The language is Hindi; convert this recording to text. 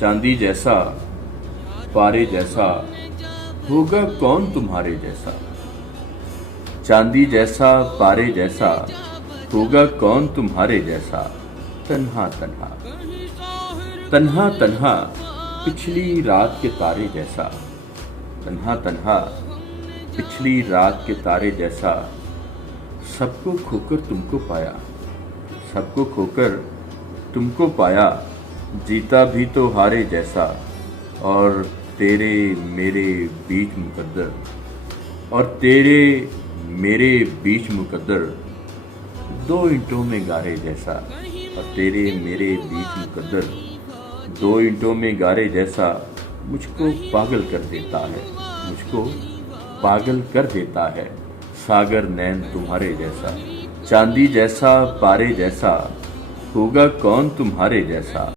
चांदी जैसा पारे जैसा होगा कौन तुम्हारे जैसा। चांदी जैसा पारे जैसा होगा कौन तुम्हारे जैसा। तन्हा तन्हा तन्हा तन्हा पिछली रात के तारे जैसा। तन्हा तन्हा पिछली रात के तारे जैसा। सबको खोकर तुमको पाया, सबको खोकर तुमको पाया। जीता भी तो हारे जैसा। और तेरे मेरे बीच मुकद्दर, और तेरे मेरे बीच मुकद्दर दो ईंटों में गारे जैसा। और तेरे मेरे बीच मुकद्दर दो ईंटों में गारे जैसा। मुझको पागल कर देता है, मुझको पागल कर देता है सागर नैन तुम्हारे जैसा। चांदी जैसा पारे जैसा होगा कौन तुम्हारे जैसा।